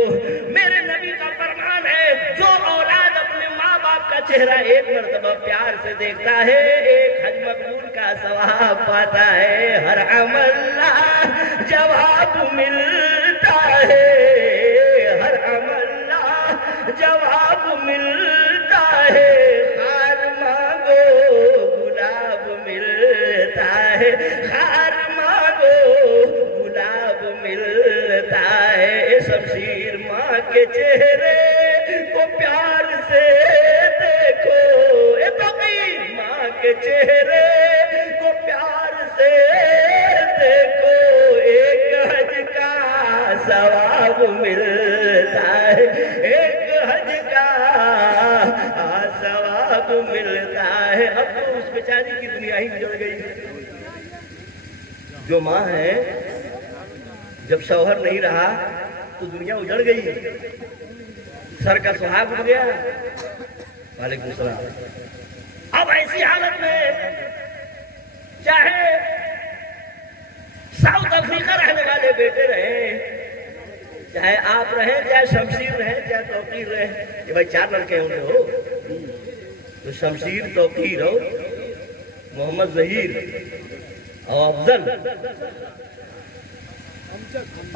میرے نبی کا فرمان ہے، جو اولاد اپنے ماں باپ کا چہرہ ایک مرتبہ پیار سے دیکھتا ہے ایک حج مقبول کا ثواب پاتا ہے، ہر عمل جواب ملتا ہے، ہر عمل جواب ملتا ہے، خار مانگو گلاب ملتا ہے، خار مانگو گلاب ملتا ہے۔ شمشیر ماں کے چہرے کو پیار سے دیکھو، اے تقی ماں کے چہرے کو پیار سے دیکھو، ایک حج کا ثواب ملتا ہے، ایک حج کا ثواب ملتا ہے۔ اب تو اس بیچاری کی دنیا ہی جڑ گئی۔ جو ماں ہے جب شوہر نہیں رہا تو دنیا اجڑ گئی، سر کا سہاگ اڑ گیا۔ وعلیکم السلام۔ اب ایسی حالت میں چاہے ساؤتھ افریقہ رہنے والے بیٹے رہیں، چاہے آپ رہیں، چاہے شمشیر رہیں، چاہے توقیر رہیں، کہ بھائی 4 لڑکے ہوں گے ہو تو شمشیر، توقیر اور محمد ظہیر اور افضل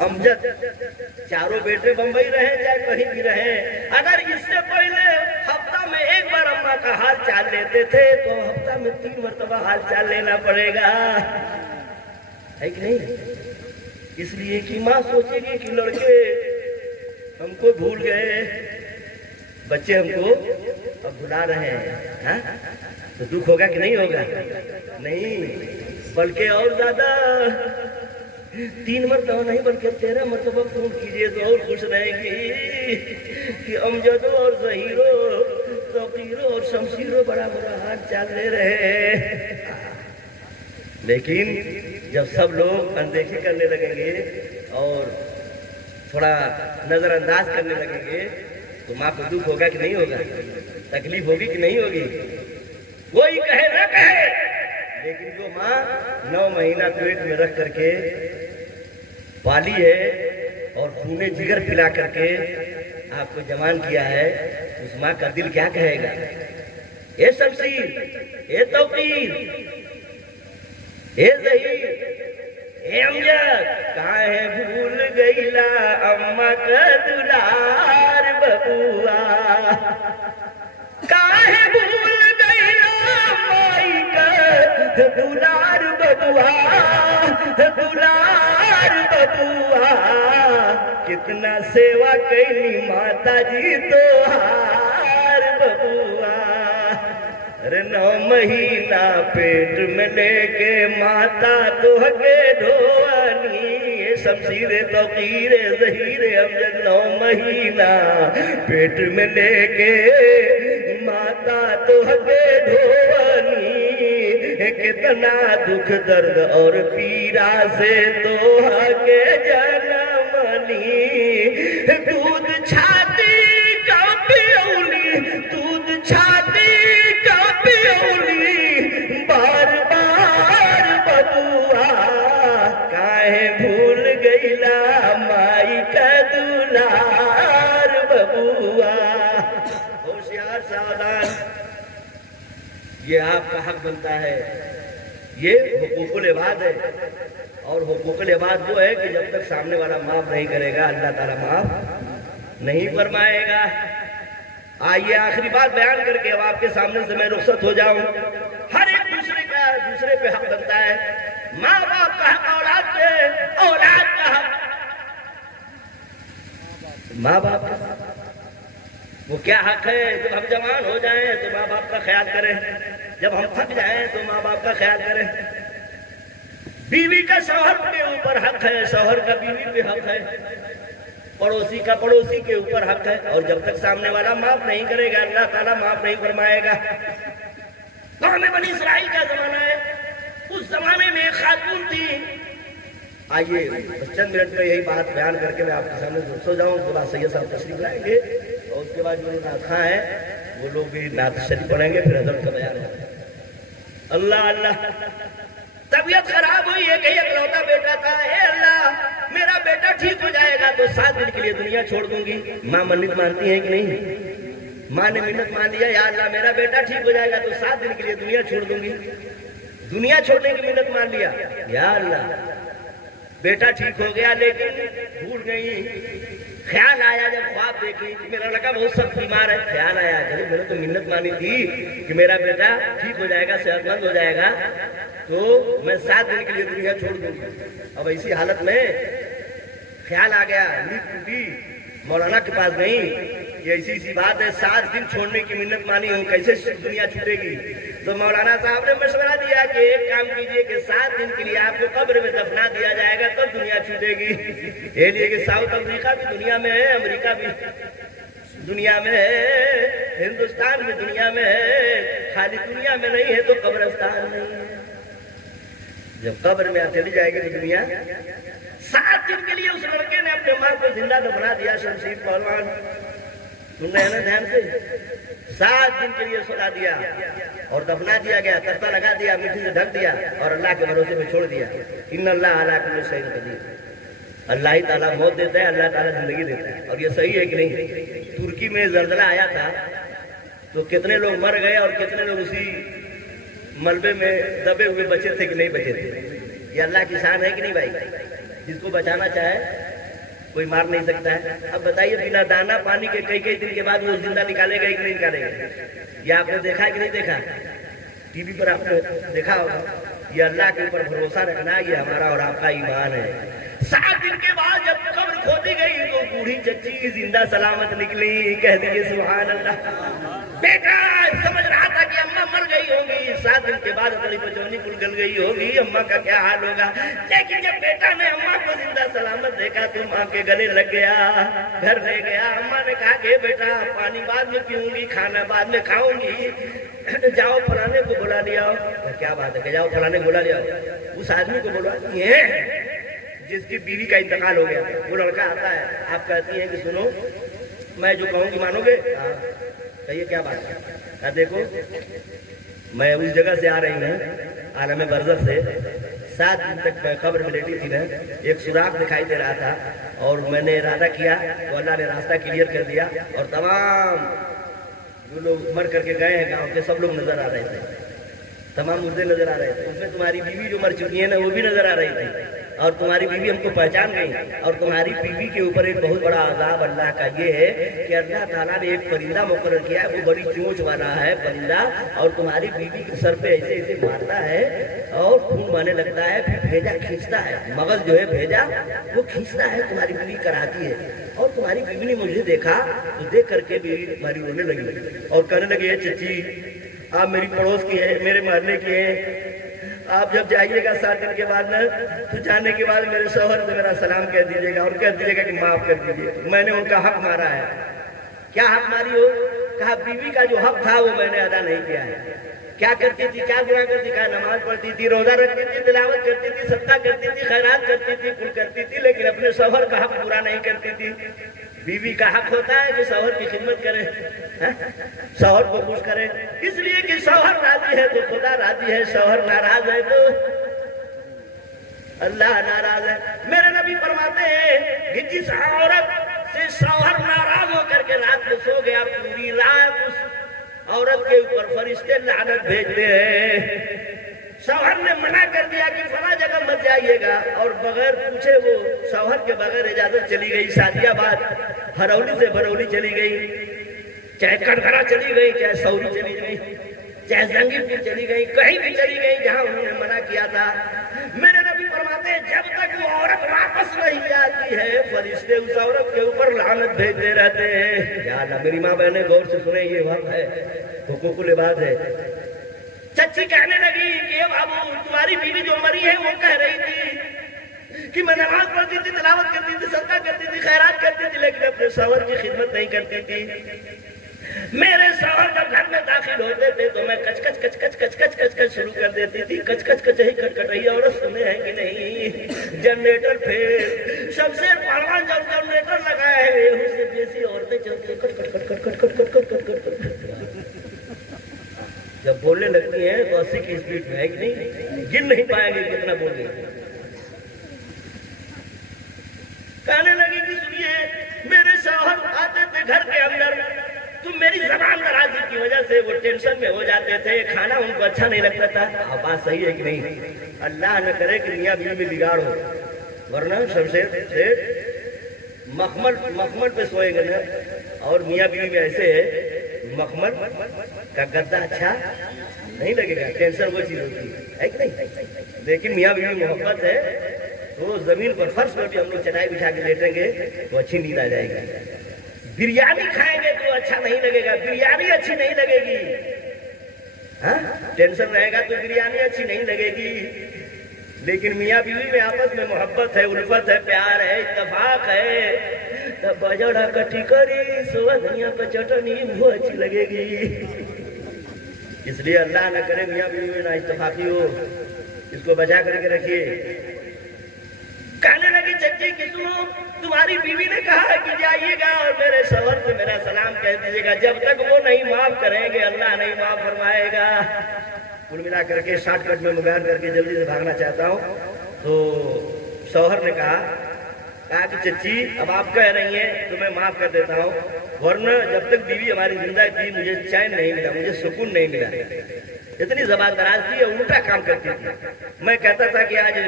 امجد، چاروں بیٹے بمبئی رہیں چاہے کہیں بھی رہیں، اگر اس سے پہلے ہفتہ میں ایک بار اماں کا حال چال لیتے تھے تو ہفتہ میں 3 مرتبہ حال چال لینا پڑے گا، ہے کہ نہیں؟ اس لیے کہ ماں سوچے گی کہ لڑکے ہم کو بھول گئے، بچے ہم کو اب بھلا رہے ہیں، تو دکھ ہوگا کہ نہیں ہوگا؟ نہیں، بلکہ اور زیادہ 3 مرتبہ نہیں بلکہ 13 مرتبہ فون کیجئے تو اور خوش رہیں گی کہ امجدو اور ظہیرو، توقیرو اور شمشیرو بڑا برا حال چال لے رہے ہیں۔ لیکن جب سب لوگ اندیکھی کرنے لگیں گے اور تھوڑا نظر انداز کرنے لگیں گے تو ماں کو دکھ ہوگا کہ نہیں ہوگا؟ تکلیف ہوگی کہ نہیں ہوگی؟ کوئی کہے نہ کہے، لیکن جو ماں 9 مہینہ پیٹ میں رکھ کر کے پالی ہے اور خونے جگر پلا کر کے آپ کو جوان کیا ہے، اس ماں کا دل کیا کہے گا؟ اے شمشیر، اے توقیر، اے ظہیر، اے امجد، کاہے بھول گئیلا اماں کا دلار ببوا، کاہے بھول گئیلا مائی کا دلار ببوا، دلار ببوا، کتنا سیوا کئی ماتا جی توہار ببوا۔ ارے 9 مہینہ پیٹ میں لے کے ماتا دھو کے ڈھوانی، شمشیر توقیر ظہیر امجد 9 مہینہ پیٹ میں لے کے ماتا دھو کے ڈھوانی، کتنا دکھ درد اور پیرا سے دوہا کے جنمنی، دودھ چھاتی کا پیولی، دودھ چھاتی کا پیولی، بار بار ببوا، کاہے بھول گئیلا مائی کا دلار ببوا۔ ہوشیار ساودھان، یہ آپ کا حق بنتا ہے، یہ حقوق العباد ہے، اور حقوق العباد وہ ہے کہ جب تک سامنے والا معاف نہیں کرے گا اللہ تعالیٰ معاف نہیں فرمائے گا۔ آئیے آخری بات بیان کر کے اب آپ کے سامنے سے میں رخصت ہو جاؤں. ہر ایک دوسرے پہ حق بنتا ہے. ماں باپ کا حق اولاد پہ, اولاد کا حق ماں باپ کا. وہ کیا حق ہے؟ جب ہم جوان ہو جائیں تو ماں باپ کا خیال کریں, جب ہم تھک جائیں تو ماں باپ کا خیال کریں. بیوی کا شوہر کے اوپر حق ہے, شوہر کا بیوی پہ حق ہے, پڑوسی کا پڑوسی کے اوپر حق ہے. اور جب تک سامنے والا معاف نہیں کرے گا اللہ تعالیٰ معاف نہیں فرمائے گا. قوم بنی اسرائیل کا زمانہ ہے, اس زمانے میں ایک خاتون تھی. آئیے چند منٹ میں یہی بات بیان کر کے میں آپ کے سامنے سو جاؤں. اس کے بعد سید صاحب تشریف لائیں گے اور اس کے بعد جو نعت خواں ہیں وہ لوگ بھی نعت شریف پڑھیں گے, پھر حضرت کا بیان ہوگا. اللہ اللہ. طبیعت خراب ہوئی ہے کہ اکلوتا بیٹا تھا. اے اللہ میرا بیٹا ٹھیک ہو جائے گا تو 7 دن کے لیے دنیا چھوڑ دوں گی. ماں منت مانتی ہے کہ نہیں؟ ماں نے منت مان لیا, یا اللہ میرا بیٹا ٹھیک ہو جائے گا تو 7 دن کے لیے دنیا چھوڑ دوں گی. دنیا چھوڑنے کی منت مان لیا. یا اللہ بیٹا ٹھیک ہو گیا لیکن بھول گئی. خیال آیا جب خواب دیکھی کہ میرا لڑکا بہت سخت بیمار ہے, خیال آیا کہ میں نے تو منت مانی تھی کہ میرا بیٹا ٹھیک ہو جائے گا, صحت مند ہو جائے گا تو میں 7 دن کے لیے دنیا چھوڑ دوں گی. اب ایسی حالت میں خیال آ گیا, نیند ٹوٹی, مولانا کے پاس نہیں, یہ ایسی سی بات ہے 7 دن چھوڑنے کی منت مانی ہوں, کیسے دنیا چھوٹے گی. تو مولانا صاحب نے مشورہ دیا کہ ایک کام کیجئے کہ 7 دن کے لیے آپ کو قبر میں دفنا دیا جائے گا تب دنیا چھوٹے گی. یہ لیے کہ ساؤتھ افریقہ بھی دنیا میں ہے, امریکہ بھی دنیا میں ہے, ہندوستان بھی دنیا میں ہے, خالی دنیا میں نہیں ہے تو قبرستان نہیں ہے. جب قبر میں چلی جائے گی تو دنیا. 7 دن کے لیے اس لڑکے نے اپنے ماں کو زندہ دفنا دیا. شمشیر پہلوان سن رہے ہیں نا دھیان سے. 7 دن کے لیے سلا دیا اور دفنا دیا گیا, تختہ لگا دیا, مٹی سے ڈھک دیا اور اللہ کے بھروسے میں چھوڑ دیا. ان اللہ علی کل شیء قدیر. اللہ ہی تعالیٰ موت دیتا ہے, اللہ تعالیٰ زندگی دیتا ہے. اور یہ صحیح ہے کہ نہیں؟ ترکی میں زلزلہ آیا تھا تو کتنے لوگ مر گئے اور کتنے لوگ اسی ملبے میں دبے ہوئے بچے تھے کہ نہیں بچے تھے. یہ اللہ کی شان ہے کہ نہیں بھائی؟ جس کو بچانا چاہے کوئی مار نہیں سکتا ہے. اب بتائیے بنا دانا پانی کے کئی دن کے بعد وہ زندہ نکالے گا کہ نہیں نکالے گا؟ یہ آپ نے دیکھا کہ نہیں دیکھا؟ ٹی وی پر آپ نے دیکھا ہوگا. یہ اللہ کے اوپر بھروسہ رکھنا یہ ہمارا اور آپ کا ایمان ہے. 7 دن کے بعد جب قبر کھودی گئی تو بوڑھی چچی زندہ سلامت نکلی. کہہ دیجیے سبحان اللہ. بیٹا سمجھ رہا تھا کہ اماں مر گئی ہوگی, 7 دن کے بعد اپنی بچونی کل گل گئی ہوگی, اماں کا کیا حال ہوگا. لیکن جب بیٹا نے اماں کو زندہ سلامت دیکھا تو ماں کے گلے لگ گیا, گھر لے گیا. اماں نے کہا کہ بیٹا پانی بعد میں پیوں گی, کھانا بعد میں کھاؤں گی, جاؤ فلانے کو بلا لیا. کیا بات ہے کہ جاؤ فلانے کو بلا لیا. اس آدمی کو بلا جس کی بیوی کا انتقال ہو گیا. وہ لڑکا آتا ہے, آپ کہتی ہیں کہ سنو میں جو کہوں گی مانو گے؟ کہیے کیا بات ہے؟ دیکھو میں اس جگہ سے آ رہی ہوں, عالم برزخ سے. 7 دن تک میں قبر میں لیٹی تھی نا, ایک سوراخ دکھائی دے رہا تھا اور میں نے ارادہ کیا تو اللہ نے راستہ کلیئر کر دیا اور تمام جو لوگ مر کر کے گئے ہیں گاؤں کے سب لوگ نظر آ رہے تھے, تمام مردے نظر آ رہے تھے. اس میں تمہاری بیوی جو مر چکی ہے نا وہ بھی نظر آ رہی تھی اور تمہاری بیوی ہم کو پہچان گئی. اور تمہاری بیوی کے اوپر ایک بہت بڑا عذاب اللہ کا یہ ہے کہ اللہ تعالیٰ نے ایک پرندہ مقرر کیا ہے, وہ بڑی چونچ والا ہے پرندہ, اور تمہاری بیوی کے سر پہ ایسے ایسے مارتا ہے اور خون بہنے لگتا ہے, پھر بھیجا کھینچتا ہے, مغز جو ہے بھیجا وہ کھینچتا ہے, تمہاری بیوی کراتی ہے. اور تمہاری بیوی نے مجھے دیکھا تو دیکھ کر کے بیوی تمہاری رونے لگی اور کہنے لگی چچی آپ میری پڑوس کی ہیں, میرے محلے کی ہیں, آپ جب جائیے گا 7 دن کے بعد نا تو جانے کے بعد میرے شوہر سے میرا سلام کہہ دیجیے گا اور کہہ دیجیے گا کہ معاف کر دیجیے, میں نے ان کا حق مارا ہے. کیا حق ماری ہو؟ کہا بیوی کا جو حق تھا وہ میں نے ادا نہیں کیا ہے. کیا کرتی تھی, کیا گناہ کرتی؟ کہا نماز پڑھتی تھی, روزہ رکھتی تھی, تلاوت کرتی تھی, صدقہ کرتی تھی, خیرات کرتی تھی, کل کرتی تھی, لیکن اپنے شوہر کا حق پورا نہیں کرتی تھی. بیوی کا حق ہوتا ہے کہ شوہر کی خدمت کرے, شوہر کو خوش کرے, اس لیے کہ شوہر راضی ہے تو خدا راضی ہے, شوہر ناراض ہے تو اللہ ناراض ہے. میرے نبی فرماتے ہیں کہ جس عورت سے شوہر ناراض ہو کر کے رات میں سو گیا, پوری رات اس عورت کے اوپر فرشتے لعنت بھیجتے ہیں. شوہر نے منع کر دیا کہ فلاں جگہ مت جائیے گا اور بغیر پوچھے وہ شوہر کے بغیر اجازت چلی گئی شادی آباد, ہرولی سے برولی چلی گئی. چاہے کٹگھرا چلی گئی، چاہے سوری چلی گئی، چاہے زنگی پور چلی گئی، کہیں بھی چلی گئی جہاں انہوں نے منع کیا تھا، میرے نبی فرماتے ہیں جب تک وہ عورت واپس نہیں آتی ہے فرشتے اس عورت کے اوپر لعنت بھیجتے رہتے ہیں۔ یا اللہ میری ماں بہنیں غور سے سنیں، یہ وقت ہے حقوق العباد ہے۔ چچی کہنے لگی کہ بابو تمہاری بیوی جو مری ہے وہ کہہ رہی تھی کہ میں نماز پڑھتی تھی، تلاوت کرتی تھی، صدقہ کرتی تھی، خیرات کرتی تھی، لیکن اپنے شوہر کی خدمت نہیں کرتی تھی۔ میرے شوہر جب گھر میں داخل ہوتے تھے تو میں کچ کچ کچ کچ کچ کچ کچ کچ شروع کر دیتی تھی، کچ کچ کچ ہی کٹ کٹ رہی عورت سنے ہیں کہ نہیں؟ جنریٹر پھر شمشیر پہلوان جب جنریٹر لگایا ہے اس سے بیسی عورتیں چلتی ہیں کٹ کٹ کٹ کٹ کٹ کٹ کٹ کٹ کٹ کٹ۔ جب بولنے لگتی ہیں تو 80 کی سپیڈ میں ہے کہ نہیں؟ گن نہیں پائیں گے کتنا بول گئی۔ کہنے لگی کہ سنیے میرے شوہر آتے تھے گھر کے اندر تو میری زبان درازی کی وجہ سے وہ ٹینشن میں ہو جاتے تھے، کھانا ان کو اچھا نہیں لگتا تھا۔ بات صحیح ہے کہ نہیں؟ اللہ نہ کرے کہ میاں بیوی میں بگاڑ ہو، ورنہ شمشیر سے مخمل پہ سوئے گا نا، اور میاں بیوی میں ایسے ہے مخمل کا گدا اچھا نہیں لگے گا، ٹینشن وہ چیز ہوتی ہے کہ نہیں؟ لیکن میاں بیوی محبت ہے تو زمین پر فرش پر بھی ہم لوگ چٹائی بچھا کے لیٹیں گے تو اچھی نیند آ جائے گی۔ بریانی کھائیں گے تو اچھا نہیں لگے گا، بریانی اچھی نہیں لگے گی، ہاں ٹینشن رہے گا تو بریانی اچھی نہیں لگے گی۔ لیکن میاں بیوی میں آپس میں محبت ہے، الفت ہے، پیار ہے، اتفاق ہے، تب بجڑا کٹی کری سوہنیاں کا چٹنی وہ اچھی لگے گی۔ اس لیے اللہ نہ کرے میاں بیوی میں نہ اتفاقی ہو، اس کو بچا کر کے رکھیے۔ کہنے لگی چچی کہ تمہاری بیوی نے کہا ہے کہ جائیے گا اور میرے شوہر سے میرا سلام کہہ دیجیے گا، جب تک وہ نہیں معاف کریں گے اللہ نہیں معاف فرمائے گا۔ کل ملا کر کے شارٹ کٹ میں مبین کر کے جلدی سے بھاگنا چاہتا ہوں تو شوہر نے کہا کہ چچی اب آپ کہہ رہی ہیں تو میں معاف کر دیتا ہوں، ورنہ جب تک بیوی ہماری زندہ تھی مجھے چین نہیں ملا، مجھے سکون نہیں ملا، اتنی زبان دراز تھی، الٹا کام کرتی تھی۔ میں کہتا تھا کہ آج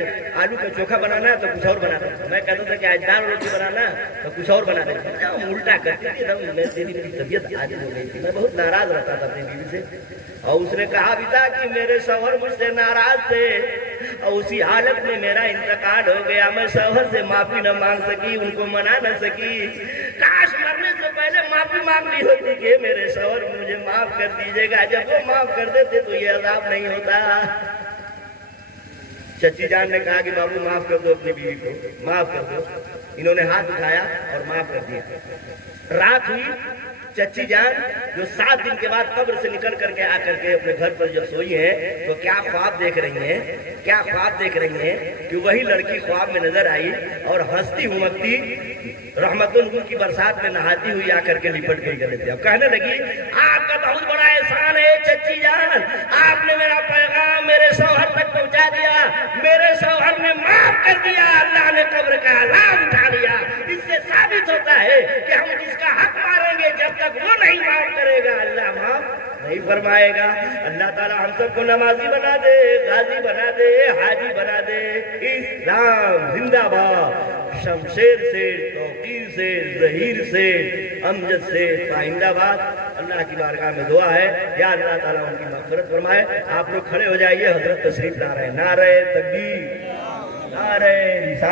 آلو کا چوکھا بنانا تو کچھ اور بناتا تھا، میں کہتا تھا کہ آج دال روٹی بنانا تو کچھ اور بنا دیتا، الٹا کرتی تھی۔ میری طبیعت عاجز ہو گئی تھی، میں بہت ناراض رہتا تھا اپنی بیوی سے، اور اس نے کہا بھی تھا کہ میرے شوہر مجھ سے ناراض تھے اور اسی حالت میں میرا انتقال ہو گیا، میں شوہر سے معافی نہ مانگ سکی، ان کو منا نہ سکی، کاش مرنے سے پہلے معافی مانگ لی ہوتی کہ میرے شوہر مجھے معاف کر دیجیے گا، جب وہ معاف کر دیتے تو یہ عذاب نہیں ہوتا۔ چچی جان نے کہا کہ بابو معاف کر دو اپنی بیوی کو، معاف کر دو۔ انہوں نے ہاتھ اٹھایا اور معاف کر دیا۔ رات ہوئی، چچی جان جو 7 دن کے بعد قبر سے نکل کر کے آ کر کے اپنے گھر پر جب سوئی ہیں تو کیا خواب دیکھ رہی ہیں، کیا خواب دیکھ رہی ہیں کہ وہی لڑکی خواب میں نظر آئی اور ہنستی ہمکتی رحمت النور کی برسات میں نہاتی ہوئی آ کر کے لپٹ گئی گلے سے۔ اب کہنے لگی آپ کا بہت بڑا احسان ہے چچی جان، آپ نے میرا پیغام میرے شوہر تک پہنچا دیا، میرے شوہر نے معاف کر دیا، اللہ نے قبر کا عذاب اٹھا لیا۔ اس سے ثابت ہوتا ہے کہ ہم جس کا حق ماریں گے جب تک وہ نہیں معاف کرے گا اللہ معاف نہیں فرمائے گا۔ اللہ تعالی ہم سب کو نمازی بنا دے، غازی بنا دے، حاجی بنا دے۔ اسلام زندہ باد، شمشیر سے، توقیر سے، ظہیر سے، امجد سے، پائندہ باد۔ اللہ کی بارگاہ میں دعا ہے یا اللہ تعالیٰ ان کی مغفرت فرمائے۔ آپ لوگ کھڑے ہو جائیے، حضرت تشریف لا رہے ہیں۔ نعرہ تکبیر، نعرہ رسالت۔